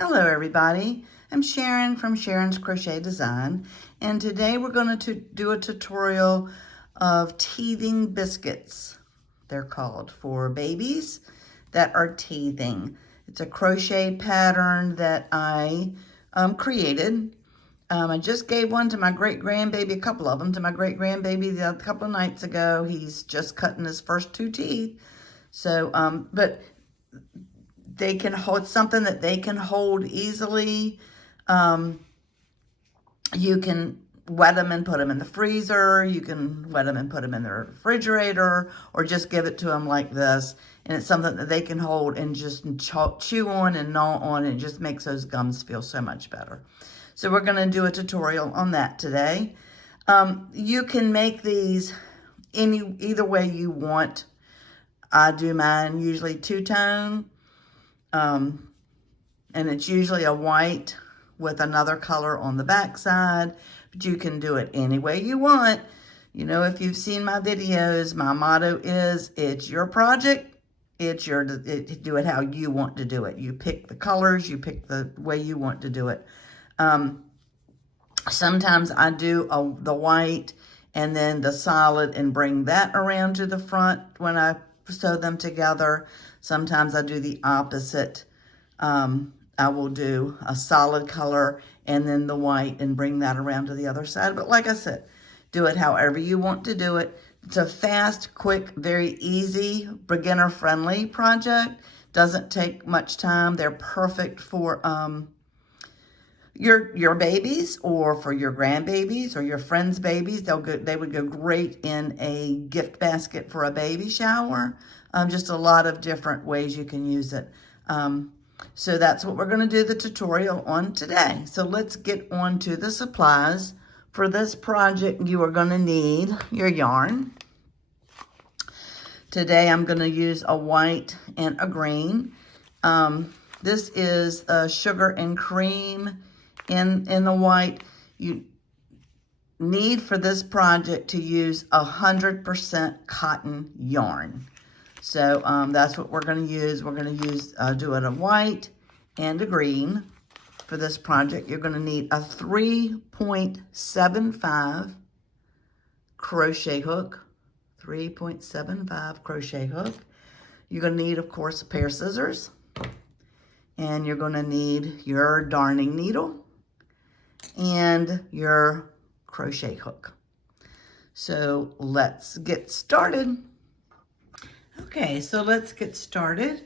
Hello everybody, I'm Sharon from Sharon's Crochet Design, and today we're going to do a tutorial of teething biscuits. They're called for babies that are teething. It's a crochet pattern that I created. I just gave one to my great-grandbaby, a couple of them to my great-grandbaby a couple of nights ago. He's just cutting his first 2 teeth. So, but they can hold something that they can hold easily. You can wet them and put them in the freezer. You can wet them and put them in the refrigerator, or just give it to them like this. And it's something that they can hold and just chew on and gnaw on. And it just makes those gums feel so much better. So we're going to do a tutorial on that today. You can make these either way you want. I do mine usually two-tone. And it's usually a white with another color on the back side, but you can do it any way you want. You know, if you've seen my videos, my motto is, it's your project, do it how you want to do it. You pick the colors, you pick the way you want to do it. Sometimes I do the white and then the solid and bring that around to the front when I sew them together. Sometimes I do the opposite. I will do a solid color and then the white and bring that around to the other side. But like I said, do it however you want to do it. It's a fast, quick, very easy, beginner-friendly project. Doesn't take much time. They're perfect for your babies, or for your grandbabies or your friends' babies. They would go great in a gift basket for a baby shower. Just a lot of different ways you can use it. So that's what we're going to do the tutorial on today. So let's get on to the supplies. For this project, you are going to need your yarn. Today I'm going to use a white and a green. This is sugar and cream in the white. You need for this project to use 100% cotton yarn. So that's what we're going to use. We're going to use do it a white and a green for this project. You're going to need a 3.75 crochet hook. 3.75 crochet hook. You're going to need, of course, a pair of scissors. And you're going to need your darning needle and your crochet hook. So let's get started. Okay, so let's get started.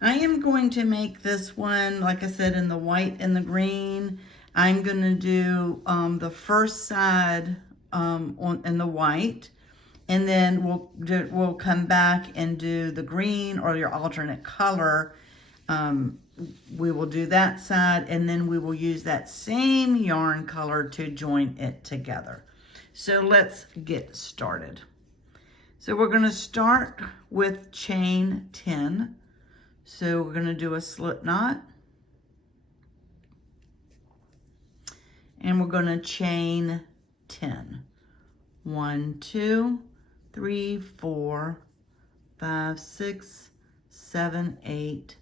I am going to make this one, like I said, in the white and the green. I'm going to do the first side in the white, and then we'll come back and do the green or your alternate color. We will do that side, and then we will use that same yarn color to join it together. So let's get started. So we're going to start with chain 10. So we're going to do a slip knot. And we're going to chain 10. 1, 2, 3, 4, 5, 6, 7, 8,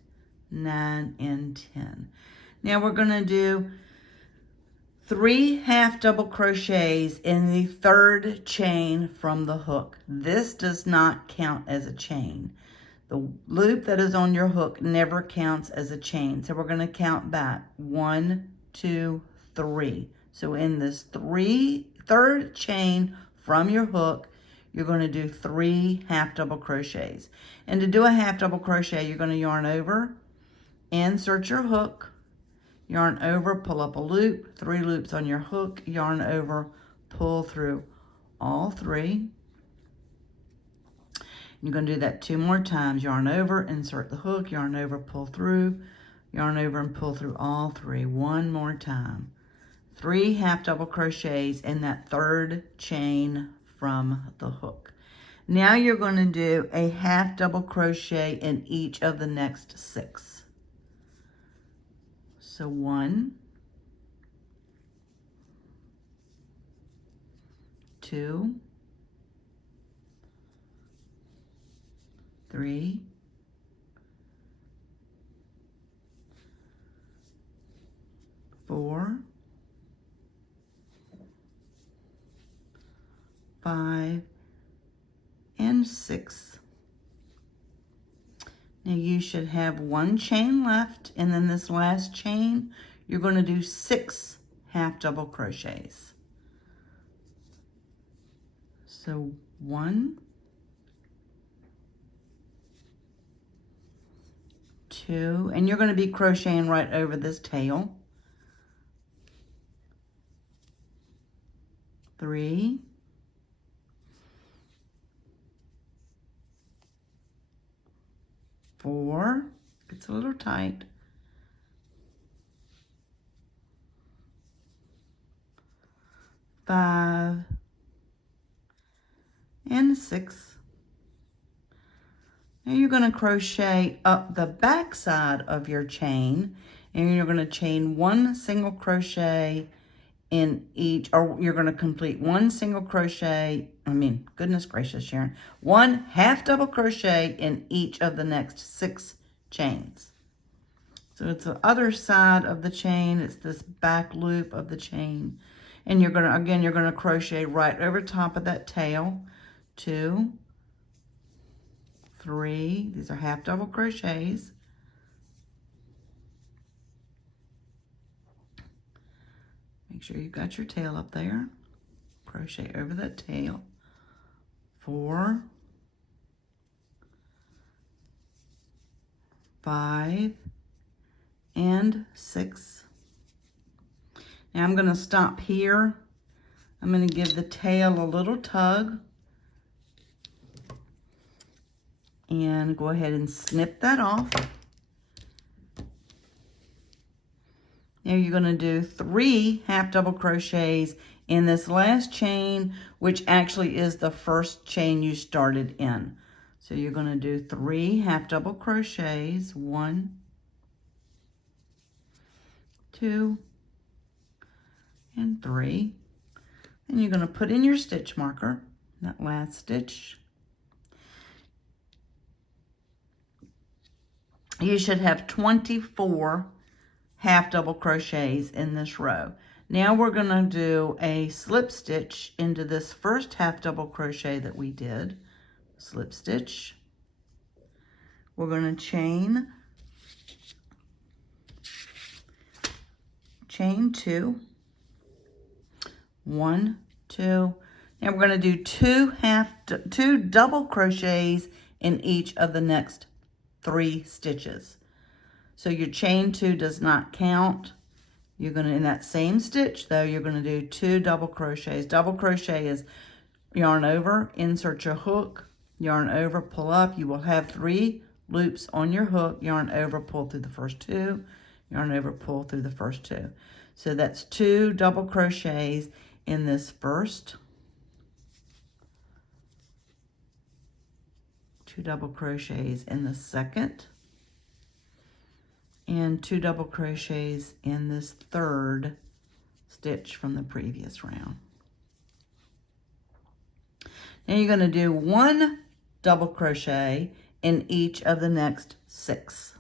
9, and 10. Now we're going to do 3 half double crochets in the third chain from the hook. This does not count as a chain. The loop that is on your hook never counts as a chain. So we're going to count back 1, 2, 3. So in this third chain from your hook, you're going to do 3 half double crochets. And to do a half double crochet, you're going to yarn over, insert your hook, yarn over, pull up a loop, 3 loops on your hook, yarn over, pull through all 3. You're going to do that 2 more times. Yarn over, insert the hook, yarn over, pull through, yarn over and pull through all 3. 1 more time. 3 half double crochets in that third chain from the hook. Now you're going to do a half double crochet in each of the next 6. So 1, 2, 3, 4, 5, and 6. Now you should have 1 chain left, and then this last chain, you're going to do 6 half double crochets. So 1, 2, and you're going to be crocheting right over this tail. 3, 4, it's a little tight. 5, and 6. Now you're going to crochet up the back side of your chain, and you're going to chain 1 single crochet in each, or you're going to complete 1 single crochet, goodness gracious, Sharon, 1 half double crochet in each of the next 6 chains. So it's the other side of the chain, it's this back loop of the chain, and you're going to, again, you're going to crochet right over top of that tail. 2, 3, these are half double crochets. Make sure you've got your tail up there. Crochet over that tail. 4, 5, and 6. Now I'm going to stop here. I'm going to give the tail a little tug and go ahead and snip that off. Now you're going to do 3 half double crochets in this last chain, which actually is the first chain you started in. So you're going to do 3 half double crochets, 1, 2, and 3. And you're going to put in your stitch marker, that last stitch. You should have 24 half double crochets in this row. Now we're going to do a slip stitch into this first half double crochet that we did. Slip stitch. We're going to chain 2, 1, 2. Now we're going to do 2 double crochets in each of the next 3 stitches. So your chain 2 does not count. You're going to, in that same stitch though, you're going to do 2 double crochets. Double crochet is yarn over, insert your hook, yarn over, pull up. You will have 3 loops on your hook, yarn over, pull through the first 2, yarn over, pull through the first 2. So that's 2 double crochets in this first, 2 double crochets in the second, and 2 double crochets in this third stitch from the previous round. Now you're going to do 1 double crochet in each of the next 6.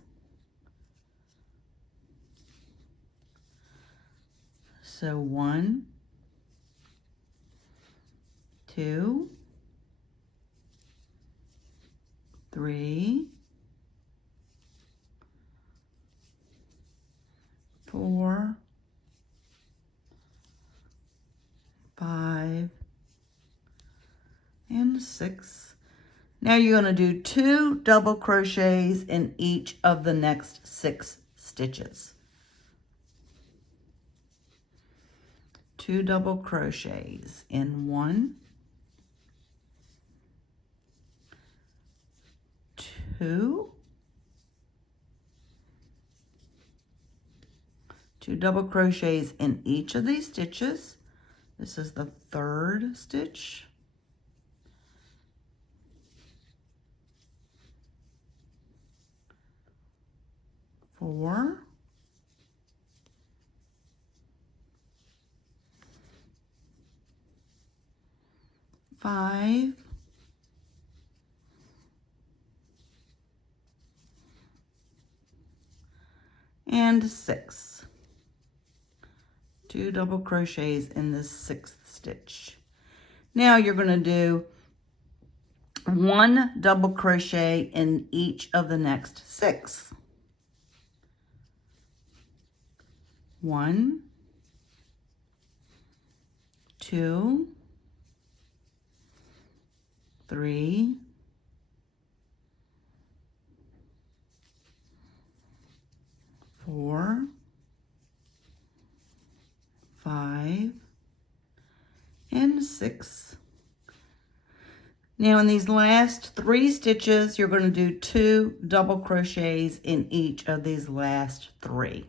So 1, 2, 3, 4, 5, and 6. Now you're going to do 2 double crochets in each of the next 6 stitches. 2 double crochets in 1, 2, 2 double crochets in each of these stitches. This is the third stitch. 4, 5, and 6. 2 double crochets in this 6th stitch. Now you're going to do 1 double crochet in each of the next 6. 1, 2, 3, 4, 5, and 6. Now in these last 3 stitches, you're going to do 2 double crochets in each of these last 3.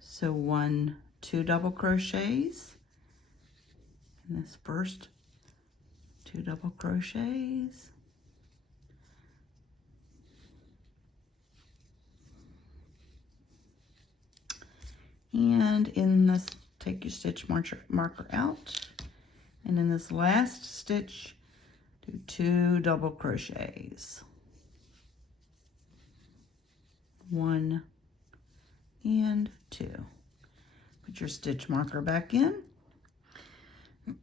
So 1, 2 double crochets in this first 2 double crochets. And in this, take your stitch marker out. And in this last stitch, do 2 double crochets. 1 and 2. Put your stitch marker back in.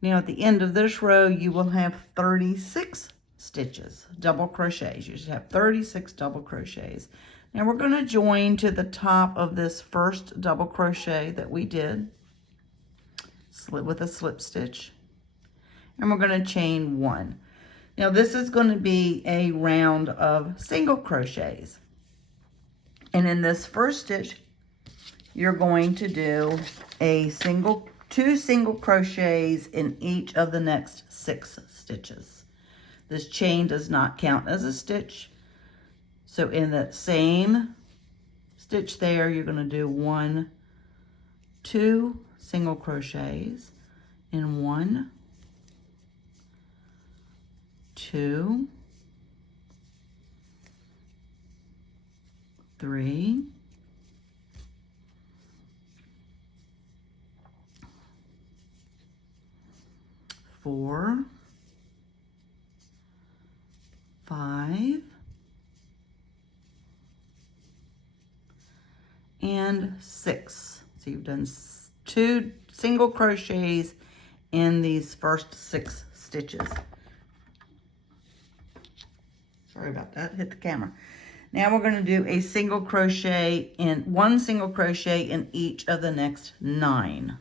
Now at the end of this row, you will have 36 stitches, double crochets. You should have 36 double crochets. Now we're going to join to the top of this first double crochet that we did, with a slip stitch, and we're going to chain 1. Now this is going to be a round of single crochets, and in this first stitch you're going to do two single crochets in each of the next 6 stitches. This chain does not count as a stitch. So in that same stitch there, you're going to do 1, 2 single crochets in 1, 2, 3, 4, 5, and 6. So you've done 2 single crochets in these first 6 stitches. Sorry about that, hit the camera. Now we're going to do a single crochet in 1 single crochet in each of the next 9.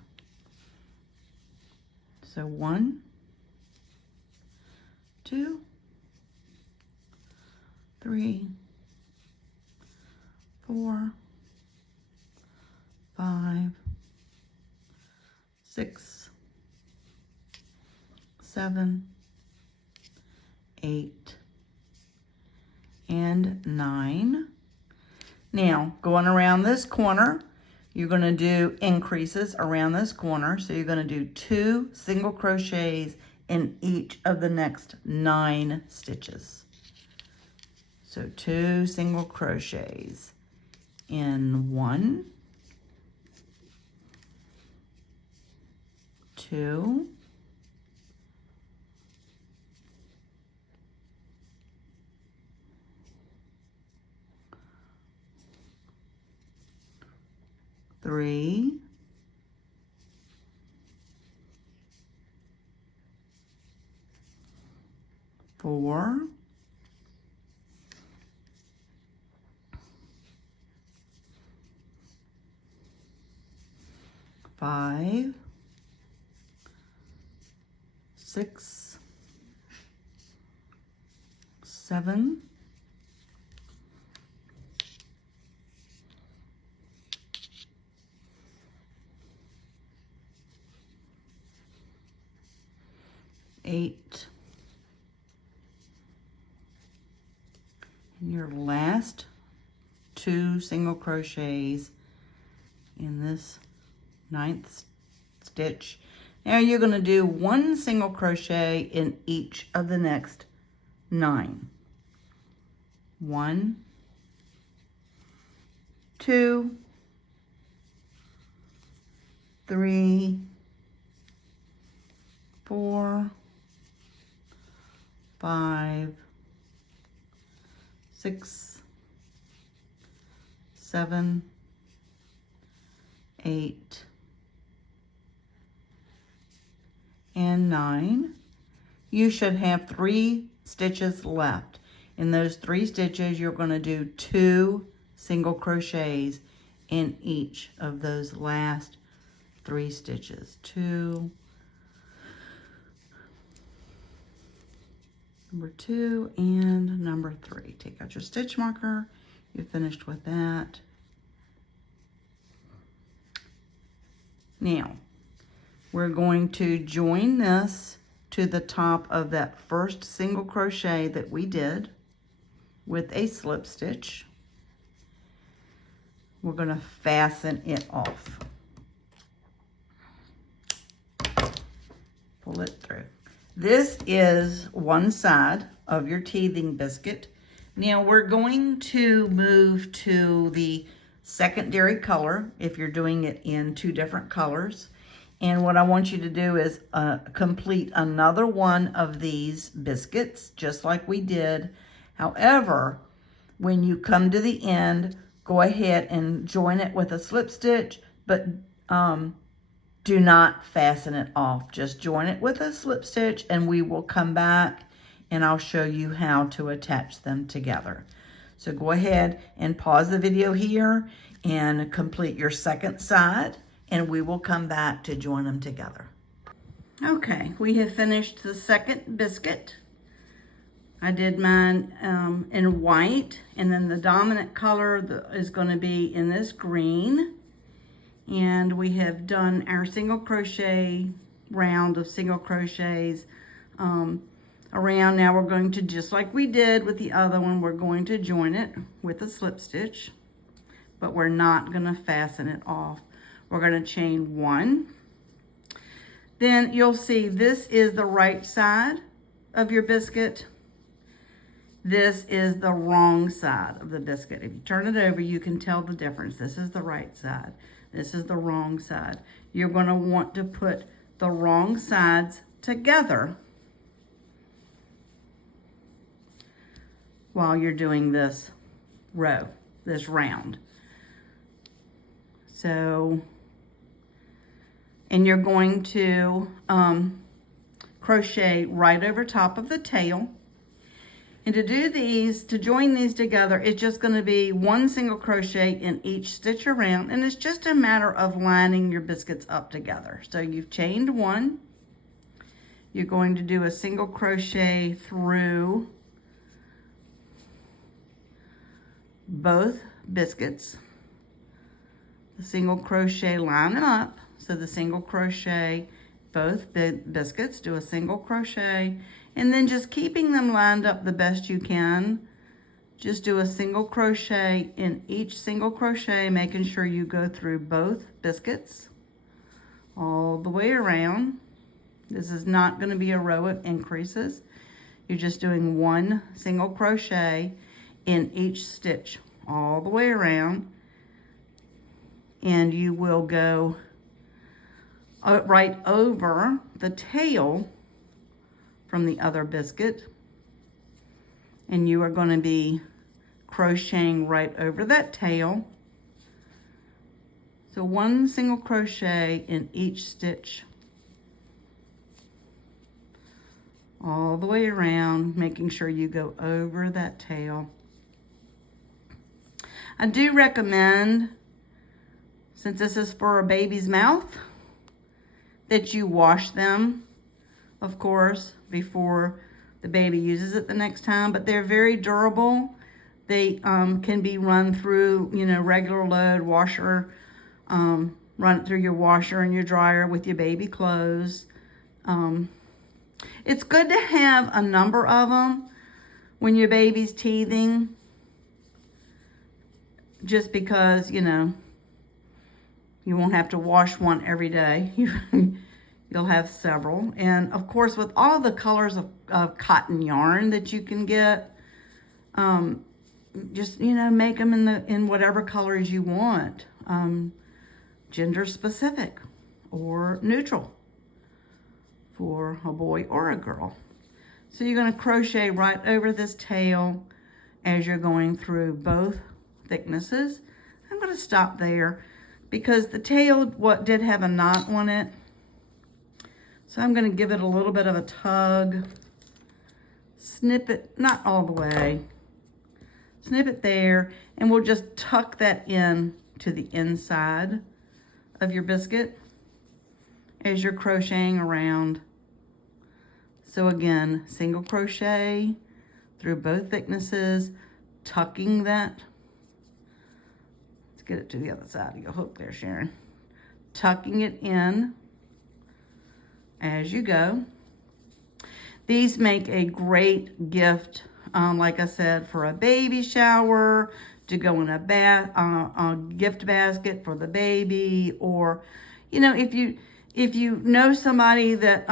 So 1, 2, 3, 4, 5, 6, 7, 8, and 9. Now, going around this corner, you're going to do increases around this corner. So you're going to do 2 single crochets in each of the next 9 stitches. So 2 single crochets in 1, 2, 3, 4, 5, 6, 7, 8, and your last 2 single crochets in this 9th stitch. Now you're going to do 1 single crochet in each of the next 9. 1, 2, 3, 4, 5, 6, 7, 8, and 9. You should have 3 stitches left. In those 3 stitches, you're going to do 2 single crochets in each of those last 3 stitches. 2, number 2, and number 3. Take out your stitch marker. You're finished with that. Now, we're going to join this to the top of that first single crochet that we did with a slip stitch. We're going to fasten it off. Pull it through. This is one side of your teething biscuit. Now we're going to move to the secondary color if you're doing it in 2 different colors. And what I want you to do is complete another one of these biscuits, just like we did. However, when you come to the end, go ahead and join it with a slip stitch, but do not fasten it off. Just join it with a slip stitch, and we will come back and I'll show you how to attach them together. So go ahead and pause the video here and complete your second side, and we will come back to join them together. Okay, we have finished the second biscuit. I did mine in white, and then the dominant color is going to be in this green. And we have done our single crochet round of single crochets around. Now we're going to, just like we did with the other one, we're going to join it with a slip stitch, but we're not going to fasten it off. We're going to chain 1. Then you'll see this is the right side of your biscuit. This is the wrong side of the biscuit. If you turn it over, you can tell the difference. This is the right side. This is the wrong side. You're going to want to put the wrong sides together while you're doing this row, this round. So, and you're going to crochet right over top of the tail. And to do these, to join these together, it's just going to be 1 single crochet in each stitch around, and it's just a matter of lining your biscuits up together. So you've chained 1. You're going to do a single crochet through both biscuits. The single crochet, line them up. So the single crochet, both biscuits, do a single crochet, and then just keeping them lined up the best you can. Just do a single crochet in each single crochet, making sure you go through both biscuits all the way around. This is not going to be a row of increases. You're just doing 1 single crochet in each stitch all the way around, and you will go right over the tail from the other biscuit, and you are going to be crocheting right over that tail. So 1 single crochet in each stitch all the way around, making sure you go over that tail. I do recommend, since this is for a baby's mouth, that you wash them, of course, before the baby uses it the next time, but they're very durable. They can be run through, regular load washer, run it through your washer and your dryer with your baby clothes. It's good to have a number of them when your baby's teething, just because, you won't have to wash one every day. You'll have several. And of course, with all the colors of cotton yarn that you can get, just, make them in whatever colors you want, gender specific or neutral for a boy or a girl. So you're going to crochet right over this tail as you're going through both thicknesses. I'm going to stop there because the tail did have a knot on it. So I'm going to give it a little bit of a tug. Snip it, not all the way. Snip it there, and we'll just tuck that in to the inside of your biscuit as you're crocheting around. So again, single crochet through both thicknesses, tucking that. Let's get it to the other side of your hook there, Sharon. Tucking it in as you go. These make a great gift, like I said, for a baby shower, to go in a gift basket for the baby, or, you know, if you know somebody that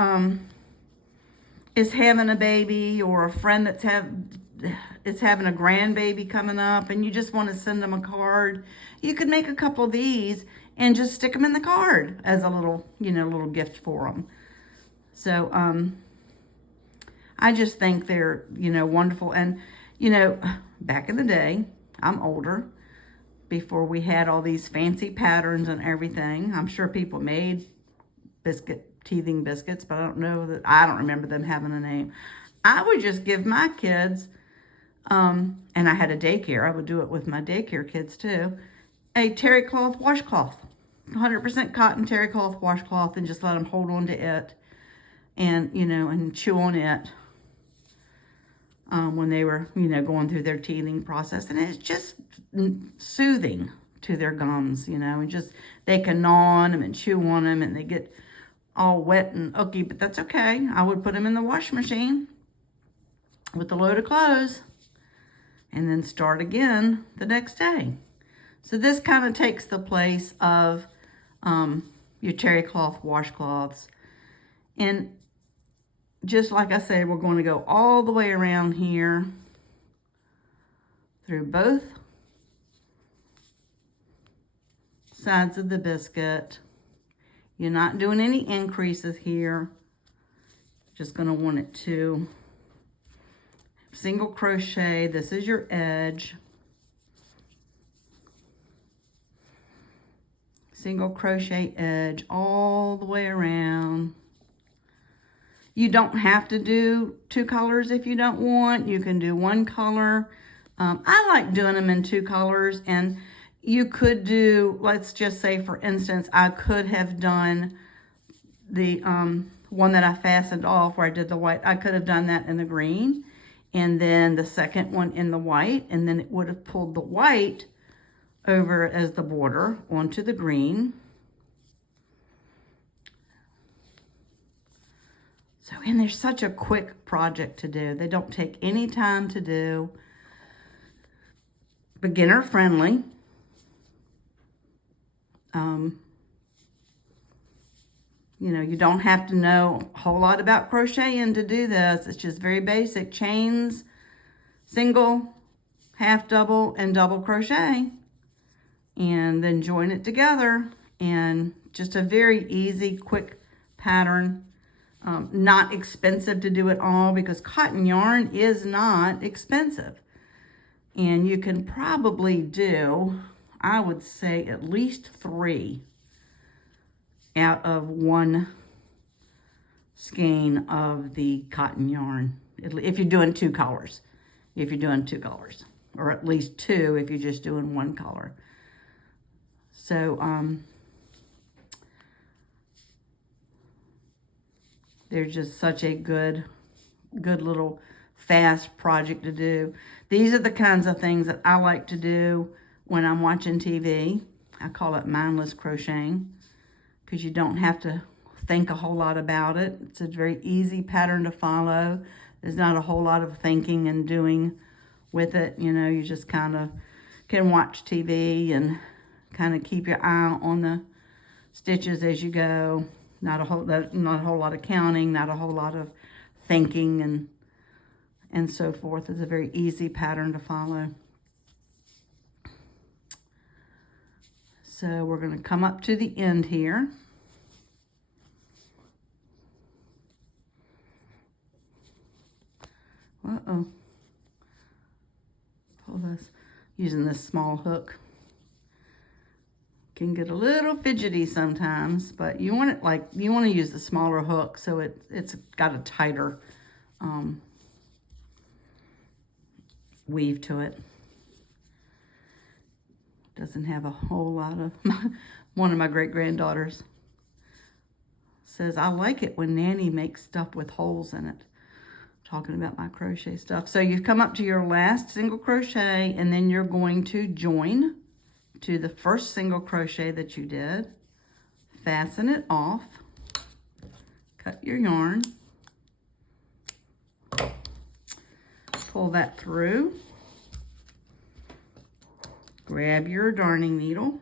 is having a baby, or a friend that's having a grandbaby coming up, and you just want to send them a card, you could make a couple of these and just stick them in the card as a little, you know, little gift for them. So, I just think they're, you know, wonderful. And, you know, back in the day, I'm older, before we had all these fancy patterns and everything. I'm sure people made teething biscuits, but I don't remember them having a name. I would just give my kids, and I had a daycare, I would do it with my daycare kids too, a terry cloth washcloth, 100% cotton terry cloth washcloth, and just let them hold on to it and, you know, and chew on it. When they were, you know, going through their teething process. And it's just soothing to their gums, you know, and just, they can gnaw on them and chew on them, and they get all wet and ooky, but that's okay. I would put them in the washing machine with a load of clothes and then start again the next day. So this kind of takes the place of your terry cloth washcloths. And just like I said, we're going to go all the way around here through both sides of the biscuit. You're not doing any increases here. Just going to want it to single crochet. This is your edge. Single crochet edge all the way around. You don't have to do 2 colors if you don't want. You can do 1 color. I like doing them in 2 colors, and you could do, let's just say, for instance, I could have done the one that I fastened off where I did the white. I could have done that in the green, and then the second one in the white, and then it would have pulled the white over as the border onto the green. So, and they're such a quick project to do. They don't take any time to do. Beginner friendly. You know, you don't have to know a whole lot about crocheting to do this. It's just very basic. Chains, single, half double, and double crochet. And then join it together. And just a very easy, quick pattern. Not expensive to do it all, because cotton yarn is not expensive. And you can probably do, I would say, at least 3 out of 1 skein of the cotton yarn. If you're doing 2 colors. If you're doing 2 colors. Or at least 2 if you're just doing 1 color. So, they're just such a good little fast project to do. These are the kinds of things that I like to do when I'm watching TV. I call it mindless crocheting, because you don't have to think a whole lot about it. It's a very easy pattern to follow. There's not a whole lot of thinking and doing with it. You know, you just kind of can watch TV and kind of keep your eye on the stitches as you go. Not a whole lot of counting, not a whole lot of thinking and so forth. It's a very easy pattern to follow. So we're going to come up to the end here. Uh-oh. Pull this, using this small hook. Can get a little fidgety sometimes, but you want it like, you want to use the smaller hook so it's got a tighter weave to it. Doesn't have a whole lot of, one of my great-granddaughters says, I like it when Nanny makes stuff with holes in it. Talking about my crochet stuff. So you've come up to your last single crochet, and then you're going to join to the first single crochet that you did. Fasten it off. Cut your yarn. Pull that through. Grab your darning needle.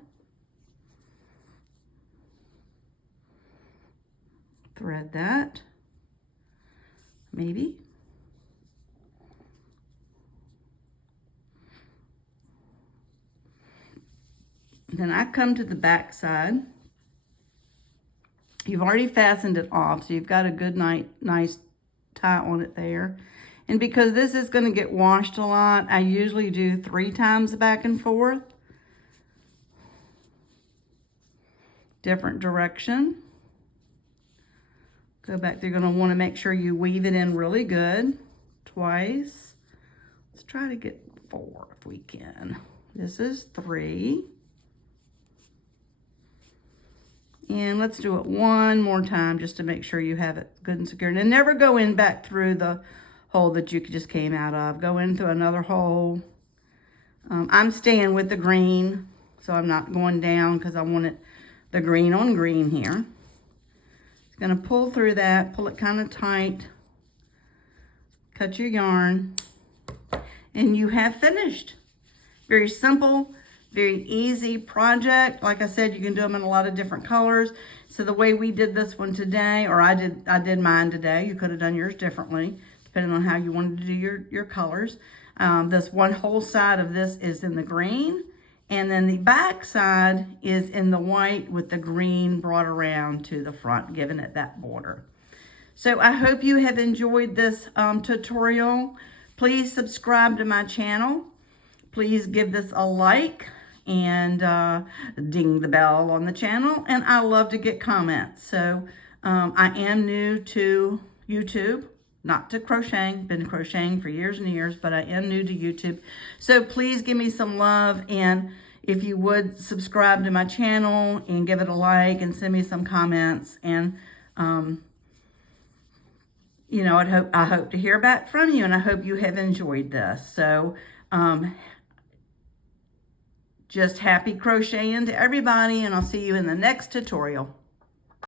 Thread that. Maybe. Then I come to the back side. You've already fastened it off, so you've got a good nice tie on it there. And because this is going to get washed a lot, I usually do 3 times back and forth. Different direction. Go back. You're going to want to make sure you weave it in really good. Twice. Let's try to get 4 if we can. This is 3. And let's do it one more time just to make sure you have it good and secure. And never go in back through the hole that you just came out of. Go in through another hole. I'm staying with the green, so I'm not going down because I want it the green on green here. It's going to pull through that, pull it kind of tight. Cut your yarn, and you have finished. Very simple. Very easy project. Like I said, you can do them in a lot of different colors. So the way we did this one today, or I did mine today. You could have done yours differently, depending on how you wanted to do your colors. This one whole side of this is in the green, and then the back side is in the white with the green brought around to the front, giving it that border. So I hope you have enjoyed this tutorial. Please subscribe to my channel. Please give this a like. And ding the bell on the channel. And I love to get comments. So I am new to YouTube, not to crocheting. Been crocheting for years and years, but I am new to YouTube. So please give me some love, and if you would subscribe to my channel and give it a like and send me some comments. And you know, I hope to hear back from you, and I hope you have enjoyed this. So just happy crocheting to everybody, and I'll see you in the next tutorial.